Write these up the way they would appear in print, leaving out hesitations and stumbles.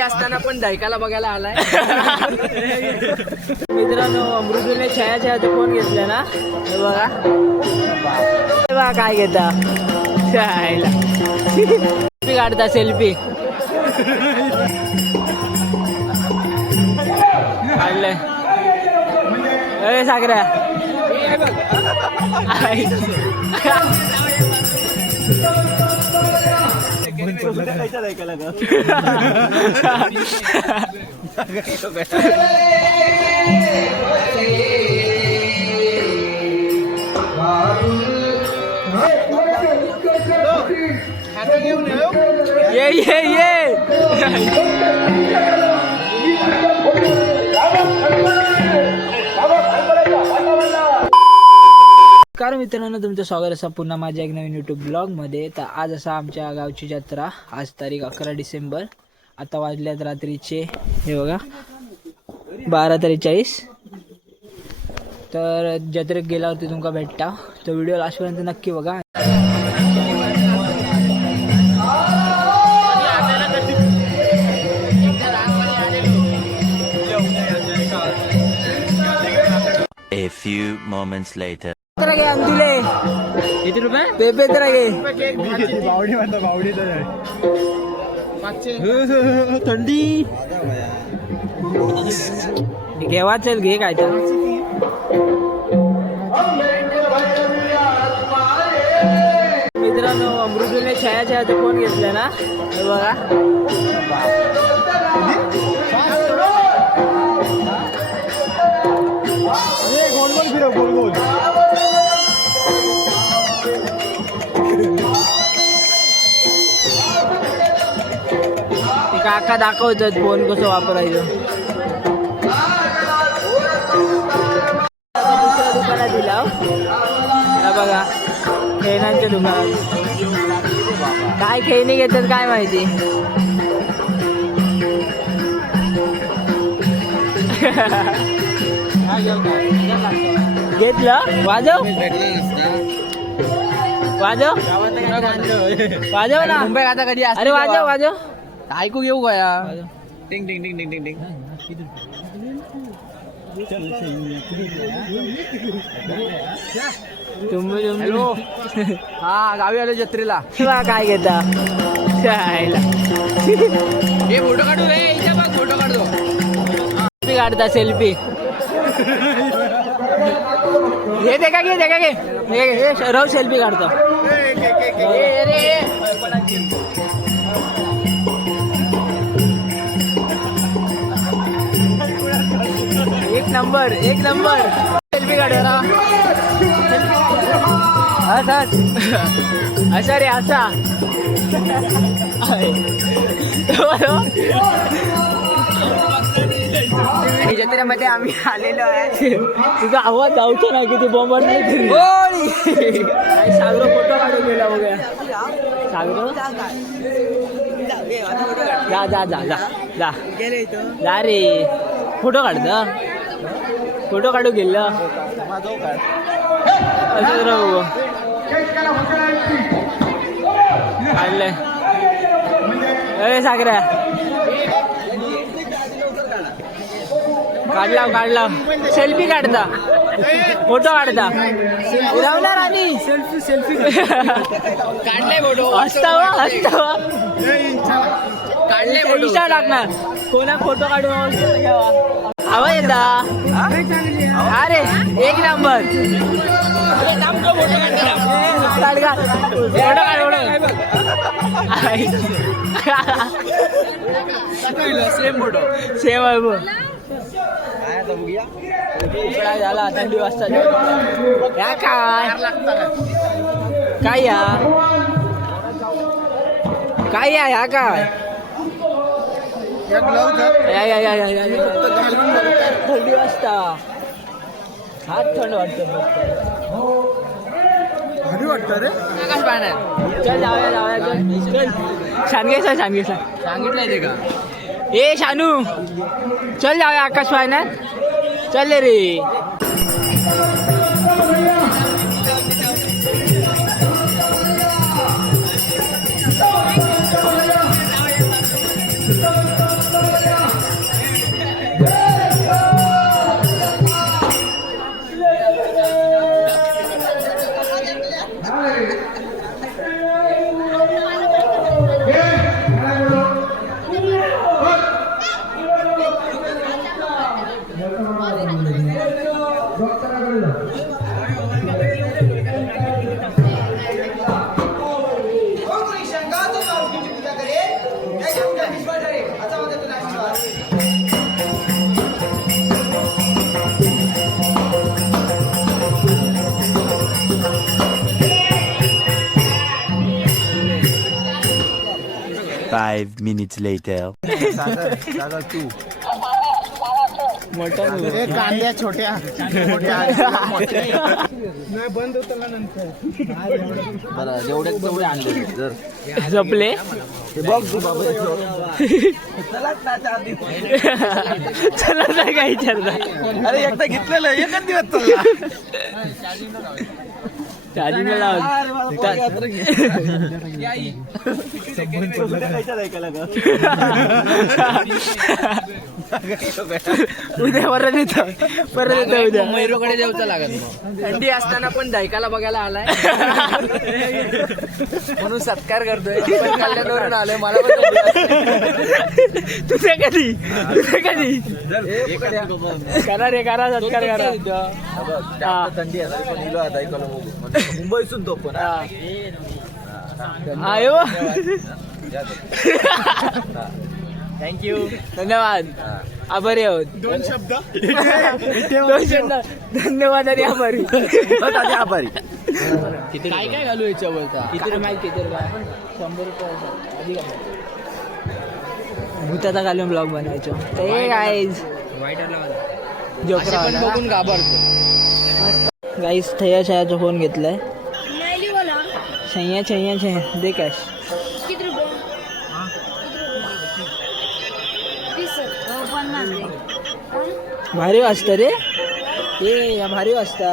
असताना पण दैकाला बघायला आलाय. मित्रांनो अमृतने छायाचा फोन घेतला ना, हे बघा बघा काय घेता सेल्फी काढता सेल्फी काढलंय. अरे सागऱ्या ये नमस्कार मित्रांनो, तुमचं स्वागत असं पुन्हा माझ्या एक नवीन यूट्यूब ब्लॉगमध्ये. तर आज असा आमच्या गावची जत्रा, आज तारीख 11 डिसेंबर. आता वाजल्यात रात्रीचे हे बघा 12:43. तर जत्रेत गेल्यावरती तुमका भेटता, तो व्हिडिओ लास्टपर्यंत नक्की बघा. A few moments later. किती रुपये पेपे तर बावडी म्हणतो, बावडी तर थंडी घेवा. चल घे काय तर. मित्रांनो अमृतने छायाचा फोन घेतला ना, हे बघा गोल गोल फिरव, गोल गोल. काका दाखवतात फोन कसं वापरायचं. दुसऱ्या दुकानात दिला बघा, खेळण्यांच्या दुकानात. काय खेळणी घेतात काय माहिती. घेतलं वाजव वाजव वाजव ना. मुंबई आता कधी. अरे वाजव वाजव ऐकू घेऊ का या. टिंग टिंग टिंग टिंग टिंग टिंग. हॅलो हा गावी आलो जत्रेला. काय घेता हे फोटो काढू रे, इथे बघ फोटो काढतो. सेल्फी काढता सेल्फी. हे देखा घे देखा घे हे राव सेल्फी काढतो. एक नंबर सेल्फी काढा. असा रे असा जत्रेमध्ये आम्ही आलेलो आहे. तुझा आवाज जाऊचा नाही किती बॉम्बर नाही. सागरो फोटो काढून गेला वगैरे. सागरो जा जा जा जा जा जा रे. फोटो काढू गेलं. काढलंय. अरे सागऱ्या काढला सेल्फी काढता फोटो काढता उडवणार आणि सेल्फी काढले फोटो हसतावा काढले इंस्टा टाकणार. कोणा फोटो काढून आवाज येता. अरे एक नंबर फोटो सेम आहे बघ. काय झाला थंडी वाजता या काय या काय या काय थंडी वाजता हात थंड वाटतं. भारी वाटतं रे. आकाश पाहणार. चल जाऊया चल सांगितलंय ते का. ए शानू चल जाऊया आकाश पाहणार. चल रे. 5 minutes later. तू मोठा कांद्या छोट्या नाही बंद होत नंतर जेवढे तेवढे आणले जर जपले चला नाही काय विचारता. अरे एकदा घेतलेलं एकच दिवस चालला चार्जिंगला लावून उद्या परत येतो उद्या मैरोकडे देवचा लागत थंडी असताना पण दायकाला बघायला आलाय म्हणून सत्कार करतोय कल्याणवरून आलोय मला पण तुझ्या कधी करा रे करा सत्कार करा थंडी आहे पण इलो आता मुंबईसून तो पण आयो थँक्यू धन्यवाद आभारी आहोत. दोन शब्द धन्यवाद आणि आभारी. आभारी काय काय घालू याच्यावर किती माहिती किती रुपये 100 रुपये अधिक आहे. भूताचा घालून ब्लॉग बनवायचो ते काय जोकरा बघून घाबरतो गाईस थया छायाचा फोन घेतलाय छय्या दे कॅश किती रुपये? 20. 50 दे. भारी वाजता रे या भारी वाजता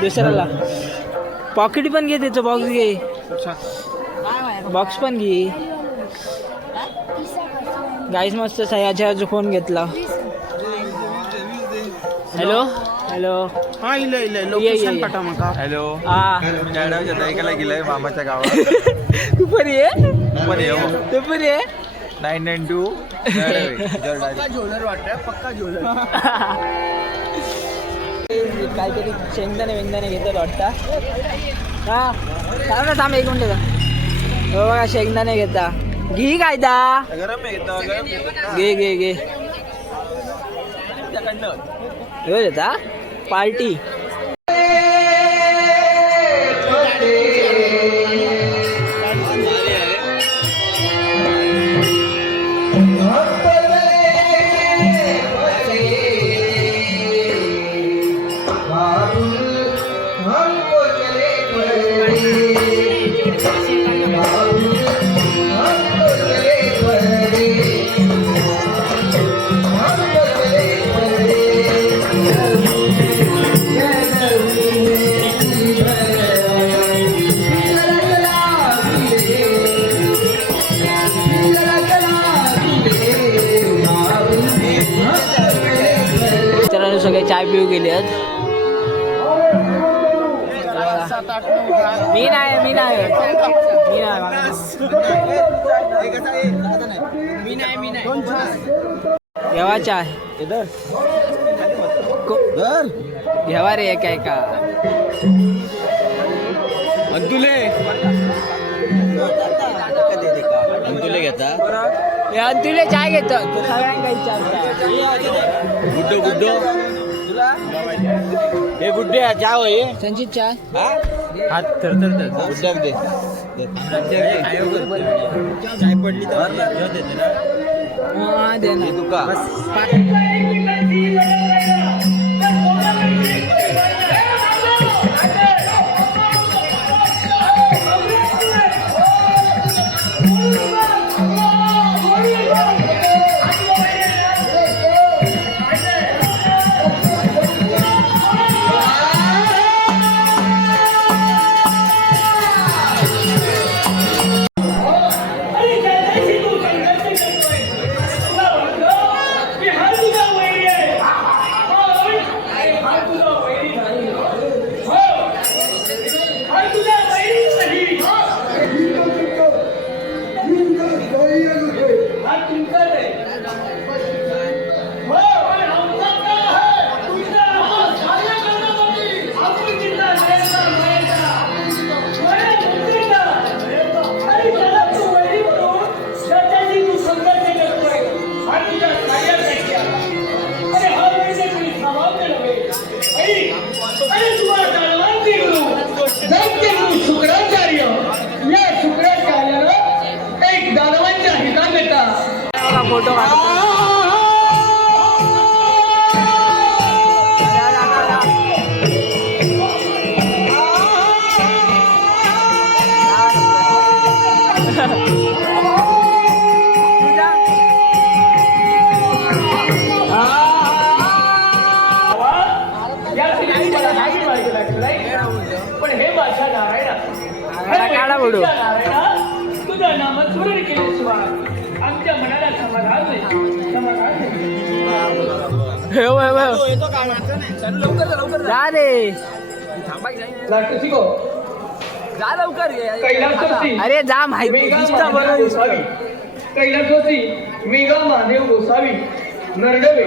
दुसऱ्याला पॉकेट पण घे त्याचं बॉक्स घे बॉक्स पण घे गाईस मस्त सह्याचा फोन घेतला. हॅलो हा इले लोकेशन पाठवा मका हॅलो हा मी गाड्याच्या ताईकाला गेलोय मामाच्या गावात तू पण ये पण येऊ तू पण ये 992 झोलर वाटत पक्का झोलर काहीतरी शेंगदाणे घेतात वाटता हा थांब ना थांब 1 मिनिट हो बघा शेंगदाणे घेता घी कायदा गरम आहे गरम घे हो देता पार्टी मित्रांनो सगळे चाय पिऊ गेले आहेत. मी नाही घेवा चाय घेवा रे एका अंतुले घेता तुला चाय घेतो सगळ्यांना गुड्डो हे गुड्डे चहा होय संचित चाय हात थरथर गुड्डा दे चाय पडली तर देते ना दे ना तुका पण हे माझ्या नारायणा काढा बुडू तुझं नाम स्मरण केल्याशिवाय आमच्या मनाला समाधान नाही समाधान नाही. जा रे राक्षसिको जा लवकर कैलासवासी अरे जा माहिती दिसतं बरं गोसावी कैलासवासी मेघा महादेव गोसावी नरडवे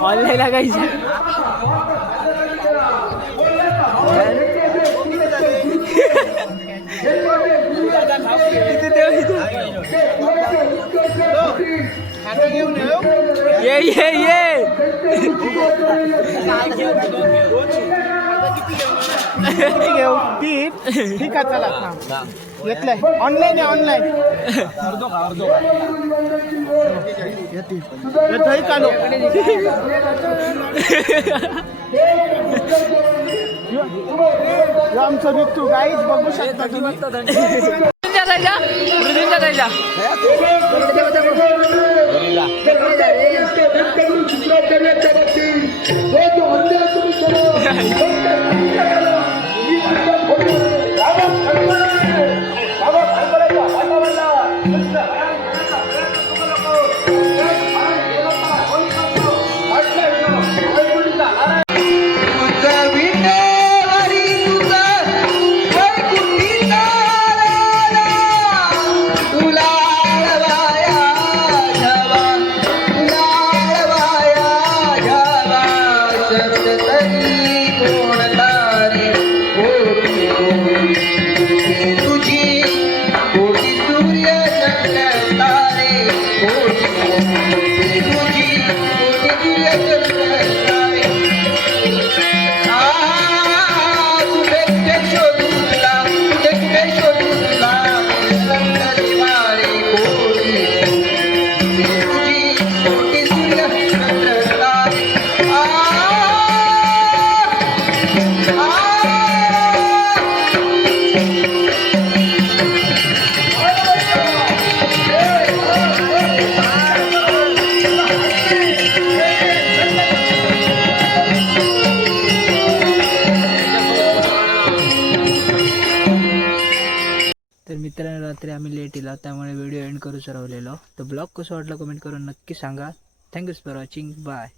ऑनलाईन लागायचं ये ये ये ठीक आहे चला घेतलंय ऑनलाईन आहे ऑनलाईन काढू आमचं बिट्टू गाईच बघू शकता तर मित्रांनो रात्री आम्ही लेट येलो त्यामुळे व्हिडिओ एंड करूच राहिलेलो तर ब्लॉग कसं वाटलं कमेंट करून नक्की सांगा थँक्यूज फॉर वॉचिंग बाय.